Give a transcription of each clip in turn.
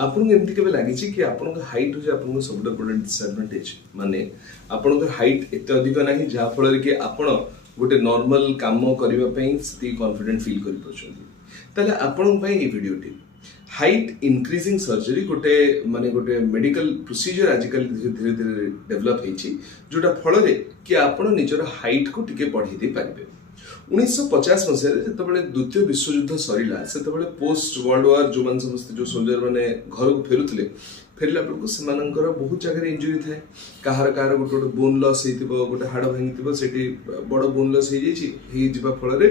आपन एमती केबे लागिछि कि आपन हाइट हो जे आपन सबटा बड़ डिसएडवांटेज माने आपन हाइट एते अधिक नाही जा फल रे कि आपन गोटे नॉर्मल काम करबा पई स्थिति कॉन्फिडेंट फील करि परछन्ती ताले आपन पई ए वीडियोटी हाइट इंक्रीजिंग सर्जरी गोटे माने गोटे मेडिकल प्रोसीजर आजिकल धीरे धीरे डेवलप होइछि जोटा फल रे कि आपन निजर हाइट को टिके बढ़ाई दे पारिबे 1950 मसीह जिते द्वितीय विश्वयुद्ध सरला से पोस्ट वर्ल्ड वार जो मान समस्त जो सोल्जर मैंने घर को फेरुले फेरला बेलू से बहुत जगह इंजुरी थाए कहार कहार गोटे गोटे बोन लस हो गोटे हाड़ भांगी से बड़ बोन लस हो फल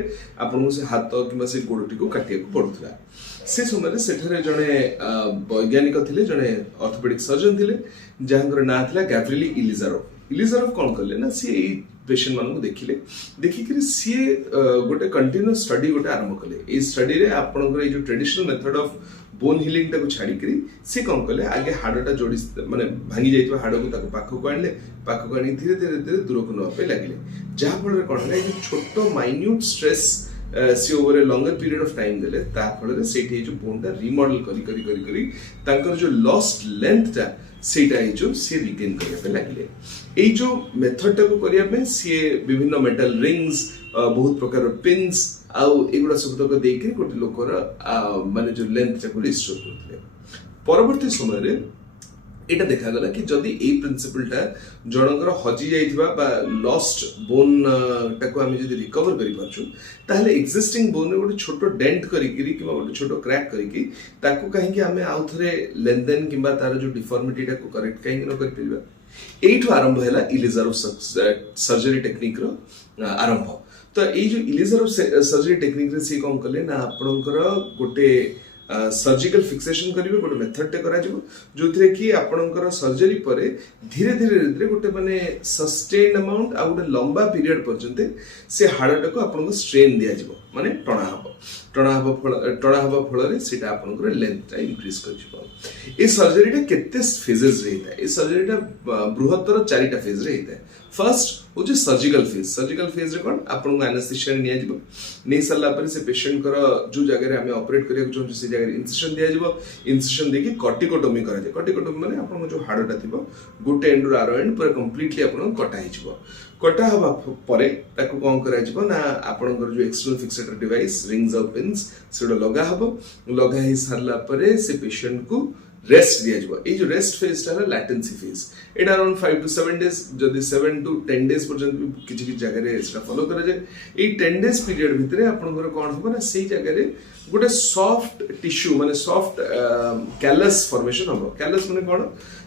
आपन से हाथ कि गोड़टी को काटिया पड़ूला से समय से जड़े वैज्ञानिक थे जड़े ऑर्थोपेडिक सर्जन थे जहाँ ना था गैब्रिएली इलिजारोव कौन कले ना सी पेशेंट मान देखिले देखिक सी गोटे कंटिन्यूअस स्टडी गोटे आरंभ कले ए स्टडी रे आपनकर जो traditional method of bone healing टाको छाड़ी सी कौन कले आगे हाड़टा जोड़ी माने भांगी जाइतबा हाड़ को ताको पाखको आनले पाखको आनी धीरे धीरे धीरे दूर को नवा पे लागिले जहाँ फल कौन है जो छोटो minute stresses over a longer period of time देले ता फल से जो बोनटा रिमॉडल करी जो लॉस्ट लेंथटा सेटा जो सी रिगेन करबे लागिले ए जो मेथड टाको करिया में सी विभिन्न मेटल रिंग्स बहुत प्रकार पिन्स आउ एगुडा सब तक देके गोटे लोकर माने जो लेंथ टाको रिस्टोर करथिले परवर्ती समय रे एटा देखा गला कि जदि ए प्रिंसिपलटा जनकर हजि जाइथिबा बा लॉस्ट बोन टाको आमे जदि रिकवर करि पाछु ताहले एक्जिस्टिंग बोन रे गोटे छोटो डेंट करिकरी किबा गोटे छोटो क्रैक करिकि ताको काहे कि आमे आउ थरे लेनदेन किबा तार जो डिफॉर्मिटी टाको करेक्ट काहे न करि पिबा एठो आरंभ हैला इलिजारोव सर्जरी टेक्निक रो आरंभ तो ए जो इलिजारोव सर्जरी टेक्निक रे से कम कले ना आपनकर गोटे सर्जिकल फिक्सेशन करिवे गोटे मेथड टे करा जिवो जोथरे कि आपनकर सर्जरी परे धीरे धीरे धीरे गोटे माने सस्टेन अमाउंट आ गोटे लंबा पीरियड पर्यंत से हाड़टा को आपनको स्ट्रेन दिया जिवो माने टणा हबा फल रे सेटा आपनकर लेंथटा इंक्रीज कर जिवो ए सर्जरीटा केते फेजेस रहिता ए सर्जरीटा बृहत्तर 4टा फेज रहिता फर्स्ट हो जे सर्जिकल फेज रे कोन आपनको एनेस्थेसिया निया जिवो नै सरला पर से पेशेंट कर जो जगह रे हमें ऑपरेट करिया जो से जगह इंसिजन दिया जिवो इंसिजन देकी कॉर्टिकोटोमी करा जे कॉर्टिकोटोमी माने आपनको जो हाड़टा थिबो गोटे एंड रो आरो एंड पूरा कंप्लीटली आपनको कटा हि जिवो कटा हवा परे ताको कोन करा जिवो ना आपनको जो एक्सटर्नल फिक्सेटर डिवाइस रिंग्स और पिन्स सेडो लगा हि सरला परे से पेशेंट को रेस्ट दिया जिवो ए जो रेस्ट फेज ता latency phase Etah around 5 to 7 days जदि 7 to 10 days पर्यंत किछि किछि जगह रे सेटा फॉलो करा जाय ए 10 days पीरियड भितरे आपनकर कोन होबो ना सेही जगह रे गोटे सॉफ्ट टिश्यू माने सॉफ्ट कैलस फॉर्मेशन होबो कैलस माने कोन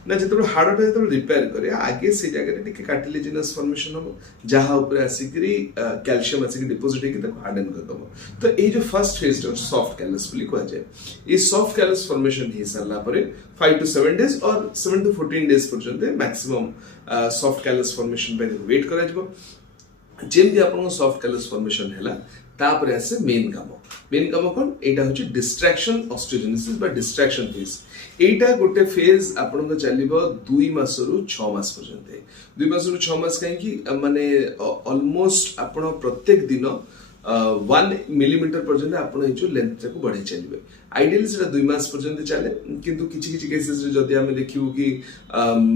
ना जेतो हाड़टा जेतो रिपेयर करे आगे से जगह रे टिके कार्टिलेजिनस फॉर्मेशन होबो जहां ऊपर आसिकरी कैल्शियम आसिक डिपॉजिट हेकि ताको हार्डन कर दबो तो ए जो फर्स्ट फेज जो सॉफ्ट कैलस बोली को जाय ए सॉफ्ट कैलस फॉर्मेशन हे सरला परे 5 to 7 days और 7 to 14 days पर्यंत मैक्सिमम सॉफ्ट कैलस फॉर्मेशन पे वेट करा जिवो जेमति आपन सॉफ्ट कैलस फॉर्मेशन हैला तापर आसे मेन काम कोन एटा होची डिस्ट्रैक्शन ऑस्टियोजेनेसिस बा डिस्ट्रैक्शन फेज एटा गोटे फेज आपन को चलिबो 2 मास रु 6 मास पर्यंत 2 मास रु 6 मास काहे कि माने ऑलमोस्ट आपन प्रत्येक दिन 1 मिलीमीटर पर्यंत आपन जो लेंथ को बढ़ाई चलिबे आइडियली सेटा 2 मास पर्यंत चले किंतु किछि केसेस रे जदि हमें देखिबो कि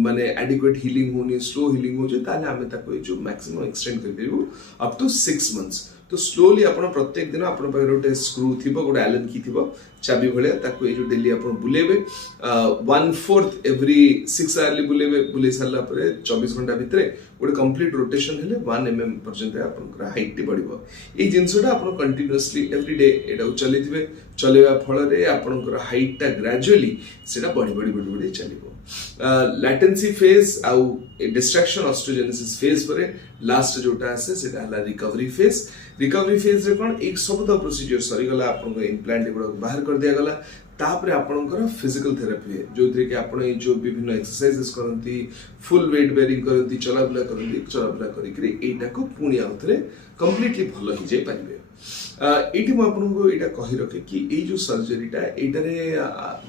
माने एडिक्वेट हीलिंग होनी स्लो हीलिंग हो जे ताले हमें ताको जो मैक्सिमम एक्सटेंड कर देबो अप टू 6 months तो स्लोली अपन प्रत्येक दिन अपन पाखे गोटे स्क्रू थिबो गोटे एलन की थिबो चाबी भले ताको ए जो डेली अपन बुलेबे 1/4 एवरी 6 आवरली बुले सरला परे 24 घंटा भितरे गोटे कंप्लीट रोटेशन हेले 1 mm पर्यंत अपन हाइट टी बढ़िबो ए जिंसोटा अपन कंटीन्यूअसली एवरी डे एटा चलिथिबे चलेबा फल रे अपन हाइट टा ग्रेजुअली सेटा बढ़ी चलिबो लैटेंसी फेज आउ डिस्ट्रैक्शन ऑस्टियोजेनेसिस फेज परे लास्ट जोटा आसे सेटा हला रिकवरी फेज रे कोन एक सब द प्रोसीजर सरी गला आपन इम्प्लांट एगुडा बाहर कर दिया गला तापरे आपनकर फिजिकल थेरेपी जोथरे कि आपण जो विभिन्न एक्सरसाइजेस करंती फुल वेट बेरिंग करंती चलाबुला करिकरी एटा को पुणी आउथरे कंप्लीटली भलो हि जाय पारिबे एटी मु आपनको एटा कहि रखे कि ए जो सर्जरीटा एटारे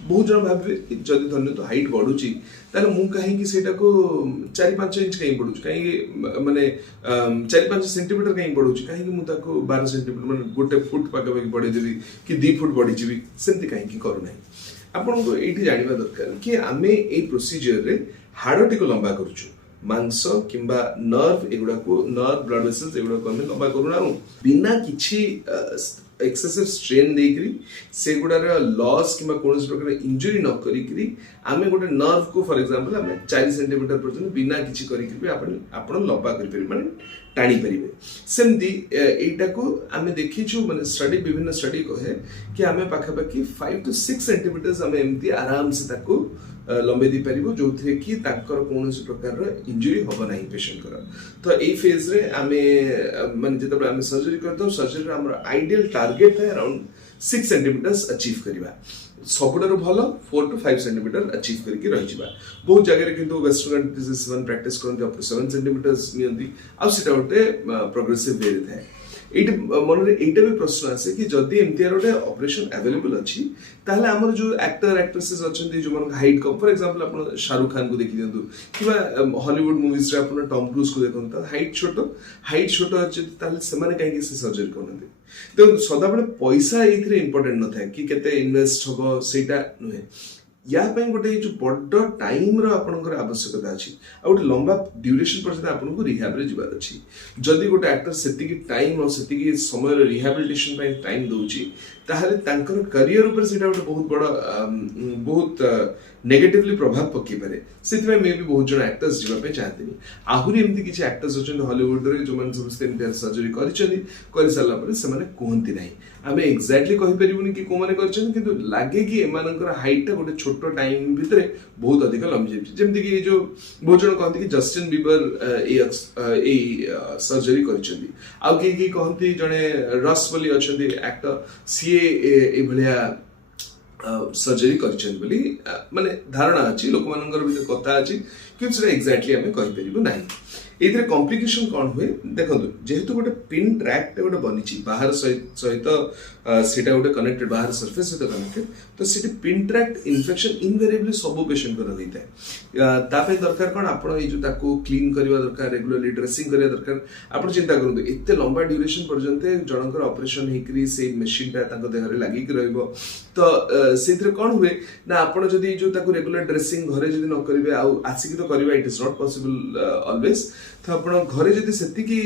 बहुत जन भाबे जदि धन्य तो हाइट बढ़ुची ताले मु काहे कि सेटा को 4-5 इंच काहे बढ़ुची काहे माने 4-5 सेंटीमीटर काहे बढ़ुची काहे कि मु ताको 12 सेंटीमीटर माने गोटे फुट पाके बढ़े देबी कि 2 फुट बढ़ी जीवी सेंती काहे कि करू नाही ଆପଣଙ୍କୁ ଏଇଠି ଜାଣିବା ଦରକାର କି ଆମେ ଏଇ ପ୍ରୋସିଜିଅରରେ ହାଡ଼ଟିକୁ ଲମ୍ବା କରୁଛୁ, ମାଂସ କିମ୍ବା ନର୍ଭ ଏଗୁଡ଼ାକୁ ନର୍ଭ ବ୍ଲଡ ଭେସଲ୍ସ ଏଗୁଡ଼ାକୁ ଆମେ ଲମ୍ବା କରୁନାହୁଁ ବିନା କିଛି एक्सेसिव स्ट्रेन देकरी सेगुडार लॉस किंबा कोनोसी प्रकार इंजुरी न करिकरी आमे गोटे नर्व को फॉर एग्जांपल आमे 4 सेंटीमीटर पर्यंत बिना किछि करिकरी भी आपण लंबा करि परिबे माने टाणी परिबे सेमती एटा को आमे देखिछु माने स्टडी विभिन्न स्टडी कहे कि आमे पाखा पाखी 5 to 6 सेंटीमीटर्स आमे एमती आराम से ताको लंबे दी परिबो जोथरे कि ताकर कोनोसी प्रकार रो इंजुरी होबो नाही पेशेंट कर तो ए फेज रे आमे माने जेतबे आमे सर्जरी करतो सर्जरी हमर आइडियल टार्गेट है अराउंड 6 सेंटीमीटर्स अचीव करिबा सबुडारो भलो 4 to 5 सेंटीमीटर अचीव करके रहि जिबा बहुत जगह रे किंतु वेस्टर्न कंट्रीज वन प्रैक्टिस करन अप टू 7 सेंटीमीटर्स नियंती आ सेटा ओटे प्रोग्रेसिव वे रे थाए एट मन रे एटा भी प्रश्न आसे कि जदी एमटीआर ओटे ऑपरेशन अवेलेबल अछि ताहले हमर जो एक्टर एक्ट्रेसेस अछंती जो मन हाइट कम फॉर एग्जांपल अपन शाहरुख खान को देखि दियंतु किबा हॉलीवुड मूवीज रे अपन टॉम क्रूज को देखंतु हाइट छोटो अछि ताहले सेमाने काहे से सर्जरी करनते तो सदा बळे पैसा एथिरे इंपोर्टेंट न थाए कि केते इन्वेस्ट होबो सेटा नुहे या ପାଇଁ ଗୋଟେ जो बड़ टाइम रो आपनकर आवश्यकता अछि आ ଗୋଟେ लंबा ड्यूरेशन पर्यंत आपनको रिहैब रे जिबार अछि जदी ଗୋଟେ एक्टर सेति की टाइम और सेति की समय रे रिहैबिलिटेशन ପାଇଁ टाइम दोउची ताहले तांकर करियर ऊपर सेटा ଗୋଟେ बहुत बड़ बहुत नेगेटिवली प्रभाव पकि पारे सेति मे भी बहुत जण एक्टर्स जिबा पे चाहतेनी आहुरी एमती किछि एक्टर्स अछन हॉलीवुड रे जो मन समस्त इनकर सर्जरी करिसनी करि साला पर से माने कोहंती नाही आमे एग्जैक्टली कहि परिबुनी कि को माने करछन किंतु लागे कि एमानकर हाइट टा गोटे छोटो टाइम भितरे बहुत अधिक लंबी जेमती जेमती कि जो बहुत जण कहंती कि जस्टिन बीबर ए सर्जरी करिसनी आ कि कहंती जणे रस बोली अछंती एक्टर सीए ए भलिया सर्जरी करिसनी बोली माने धारणा अछि लोक मानकर भी कथा अछि कि सेटा एग्जैक्टली हमें कहि परिबो नाही एथिरे कॉम्प्लिकेशन कोन हुए देखंतु जेहेतु गोटे पिन ट्रैक गोटे बनिछि बाहर सहित सेटा गोटे कनेक्टेड बाहर सरफेस सहित कनेक्टेड तो सेटी पिन ट्रैक इन्फेक्शन इनवेरिएबली सब पेशेंट कर होइता तापे दरकार कोन आपण ए जो ताको क्लीन करबा दरकार रेगुलरली ड्रेसिंग करबा दरकार आपण चिंता करंतु एते लंबा ड्यूरेशन पर्यंत जनकर ऑपरेशन हेकरी से मशीन ता ताको देह रे लागि कि रहइबो तो सेथिरे कोन हुए ना आपण जदी जो ताको रेगुलर ड्रेसिंग घरे जदी न करबे आ आसिक तो करबा it is not possible always तो आपण घरे जदी सेति की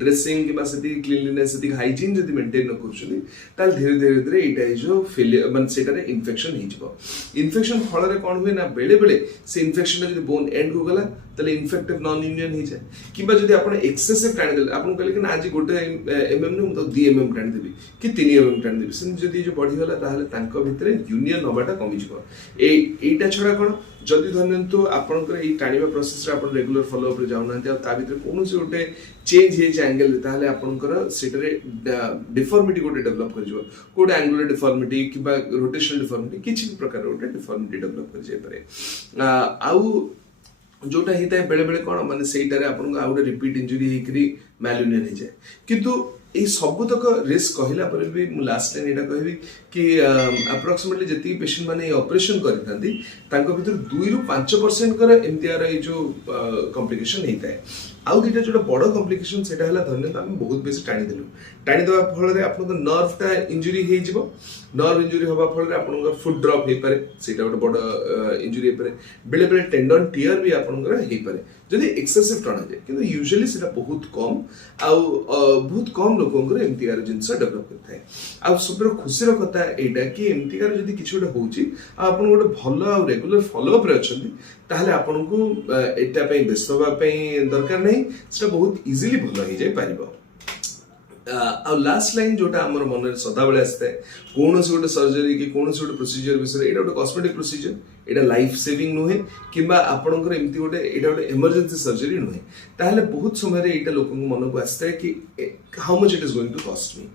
ड्रेसिंग किबा सेति क्लीनलीनेस सेति हाइजीन जदी मेंटेन न करछली ताल धीरे धीरे धीरे एटा जो फेलियर मन सेटा रे इन्फेक्शन हि जिवो इन्फेक्शन फल रे कोन हुए ना बेले बेले से इन्फेक्शन जदी बोन एंड हो गला तले इन्फेक्टिव नॉन यूनियन हि जाय किबा जदी आपण एक्सेसिव टाणी देले आपण कहले कि ना आज गोटे एमएम ने तो 2 एमएम टाणी देबी कि 3 एमएम टाणी देबी से जदी जो बढ़ी गला ताहले तांको भितरे यूनियन होबाटा कमी जिवो एटा छडा कोन जदि धरनंतु आपनकर ए टाणीबा प्रोसेस रे आपण रेगुलर फॉलो अप रे जाउनांती आ ता भितर कोनोसी गोटे चेंज हे एंगल ताहले आपनकर सेटरे डिफॉर्मिटी गोटे डेवलप कर जिवो कोड एंगुलर डिफॉर्मिटी किबा रोटेशनल डिफॉर्मिटी किछि प्रकार गोटे डिफॉर्मिटी डेवलप कर जाय पारे आउ जोटा हिता बेले बेले कोन माने सेटारे आपन आ गोटे रिपीट इंजरी हेकरी मैल्यूनियन हे जाय किंतु ए सबुतक रिस्क कहला पर भी मु लास्ट लाइन एटा कहबी कि अप्रोक्सीमेटली जति पेशेंट माने ऑपरेशन करिथांती तांको भीतर 2 ରୁ 5% कर एमटीआर ए जो कॉम्प्लिकेशन हेता है आउ दिटा जोटा बड़ कॉम्प्लिकेशन सेटा हला धरने हम बहुत बेसी टाणी दवा फल रे आपन नर्व ता इंजरी हे जिवो नर्व इंजरी होबा फल रे आपन फुट ड्रॉप हे पारे सेटा गोटे बड़ इंजरी हे पारे बेले बेले टेंडन टियर भी आपन हे पारे जदि एक्सेसिव टर्न जाय किंतु यूजुअली सेटा बहुत कम आउ बहुत कम लोकंकर एमटीआर जिंस डेवलप करथाय आ सबरो खुशीर कथा एटा कि एमटीआर जदि किछ गोटे होउची आपन गोटे भलो आ रेगुलर फॉलो अप रे अछंती ताहले आपन को एटा पे व्यस्त होबा पे दरकार नहीं सेटा बहुत इजीली भलो हे जाय पारिबो आ लास्ट लाइन जोटा हमर मन रे सदा बेले आस्ते कोनोसी गोटे सर्जरी कि कोनोसी गोटे प्रोसीजर विषय एटा गोटे कॉस्मेटिक प्रोसीजर एटा लाइफ सेविंग नुहे किबा आपनकर एमती गोटे एटा गोटे इमरजेंसी सर्जरी नुहे ताहले बहुत समय रे एटा लोकन मन को आस्ते कि how much it is going to cost me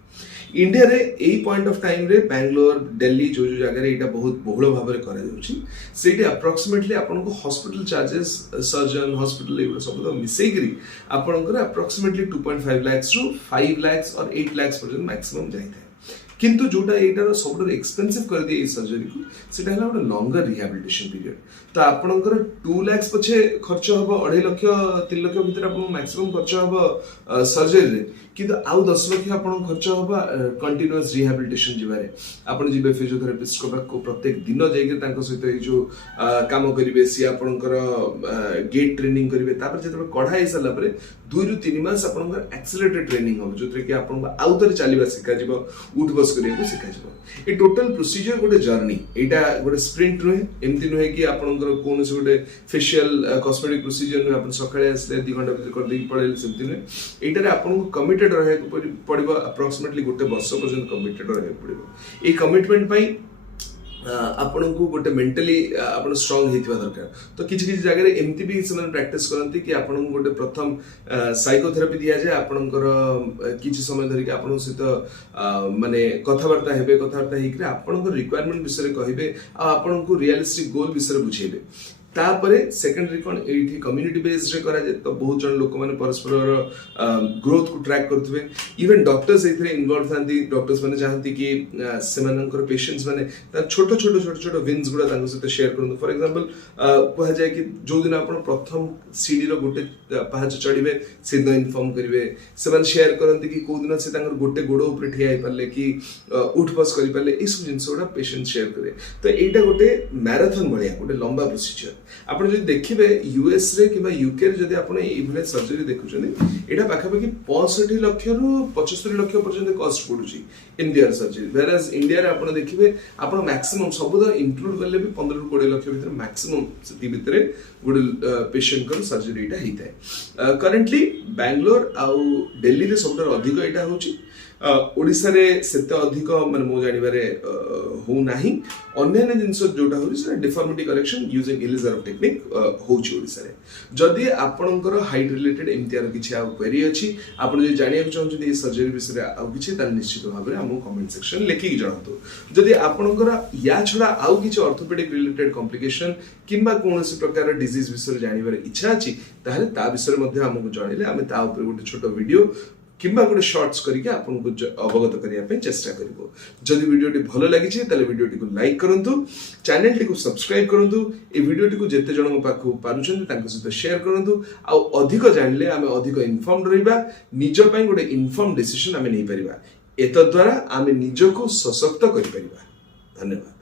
India रे ए पॉइंट ऑफ टाइम रे बेंगलोर दिल्ली जो जो जगह रे एटा बहुत बहुल भाव रे करा जाउची सेठी अप्रोक्सीमेटली आपन को हॉस्पिटल चार्जेस सर्जन हॉस्पिटल ए सब तो मिसै करी आपन को अप्रोक्सीमेटली 2.5 लाख टू 5 लाख और 8 लाख पर्यंत मैक्सिमम जाय था किंतु जोटा एटार सब एक्सपेंसिव कर दिए ये सर्जरी को सेटा है गोटे लंगर रिहाबिलिटेशन पीरियड तो आपणकर 2 लाख पछे खर्च हम 2.5 लाख 3 लाख भीतर मैक्सिमम खर्च हम सर्जरी किंतु आउ 10 लाख आपन खर्च हम कंटिन्यूअस रिहाबिलिटेशन जीवारे आपन जीवे फिजियोथेरापिस्ट को प्रत्येक दिन जाइके तांको सहित जो काम करिवे सी आपनकर गेट ट्रेनिंग करिवे तापर जेते कढ़ा हे साला परे 2 ରୁ 3 मास आपनकर एक्सेलरेटेड ट्रेनिंग हम जोतरे कि आपन आउ तरे चलीबा सिखा जिवो उठ बस करिया को सिखा जिवो ए टोटल प्रोसीजर गोटे जर्नी एटा गोटे स्प्रिंट नुहे एमती नुहे कि आपनकर कोन से गोटे फेशियल कॉस्मेटिक प्रोसीजर नुहे आपन सकाळे आसले 2 घंटा भीतर कर दे पड़ेल सेमती नुहे एटारे आपन को कमिटेड रहे पड़िबो अप्रोक्सीमेटली गोटे वर्ष पर्यंत कमिटेड रहे पड़िबो ए कमिटमेंट पई आपण को गोटे मेंटली आपण स्ट्रांग हेतिबा दरकार तो किछि किछि जगह रे एमती भी समान प्रैक्टिस करंती कि आपण को गोटे प्रथम साइकोथेरापी दिया जाय आपणकर किछि समय धरि कि आपण सहित माने कथावार्ता हेकि आपणकर रिक्वायरमेंट विषय कहिबे आ आपण को रियलिस्टिक गोल विषय बुझेबे तापरे सेकेंडरी कोन एठी कम्युनिटी बेस्ड रे करा जे तो बहुत जन लोक माने परस्पर ग्रोथ को ट्रैक करथबे इवन डॉक्टर्स एथरे इन्वॉल्व थांती डॉक्टर्स माने चाहंती कि सेमानकर पेशेंट्स माने ता छोटो विन्स गुडा तांको सहित शेयर करन फॉर एग्जांपल कहा जाय कि जो दिन आपण प्रथम सीडी रो गोटे पाहाच चढ़िबे से दिन इन्फॉर्म करिवे सेमान शेयर करंती कि को दिन से तांकर गोटे गोडो ऊपर ठिया आइ परले कि उठ बस करि परले ई सब जिंस गुडा पेशेंट शेयर करे तो एटा गोटे मैराथन भलिया गोटे लंबा प्रोसीजर आपण जदि देखिबे यूएस रे किबा यूके रे जदि आपण ए भले सर्जरी देखुछनी एटा पाखापाखि 65 लाख रु 75 लाख पर्यंत कॉस्ट पडुची इन दियर सर्जरी वेरएज इंडिया रे आपण देखिबे आपण मैक्सिमम सब इंक्लूड करले भी 15 रु 20 लाख भीतर मैक्सिमम सेति भीतर गोटे पेशेंट कर सर्जरी एटा हिताय करंटली बेंगलोर आउ दिल्ली रे सबटर अधिक एटा होची ओडिसा रे सेते अधिक माने मो जानिबारे हो नाही अन्य जिनस जोटा होची से डिफॉर्मिटी करेक्शन यूजिंग इलिजर टेक्निक होची ओडिसा रे जदी आपनकर हाइट रिलेटेड एमतियार किछि आ क्वेरी अछि आपण जे जानिया चाहउछथि सर्जरी विषय आ किछि त निश्चित भाबरे हम कमेंट सेक्शन लेखि जणातु जदी आपनकर या छडा आ किछि ऑर्थोपेडिक रिलेटेड कॉम्प्लिकेशन किंबा कोनोसी प्रकार डिजीज विषय जानिबारे इच्छा अछि ताहले ता विषय मध्ये हमकु जणैले हम ता ऊपर गोटे छोटो वीडियो किंबा गोटे शॉर्ट्स करके आपन को अवगत करिया पे चेष्टा करिवो जदि वीडियोटी भलो लागि छै तले वीडियोटी को लाइक करंतु चैनल टी को सब्सक्राइब करंतु ए वीडियोटी को जेते जण पाखु पारुछन तांको सहित शेयर करंतु आ अधिक जानले आमे अधिक इन्फॉर्म्ड रहिबा निज पय गोटे इन्फॉर्म डिसिजन आमे नै परिबा एत द्वारा आमे निजको सशक्त करि परिबा धन्यवाद।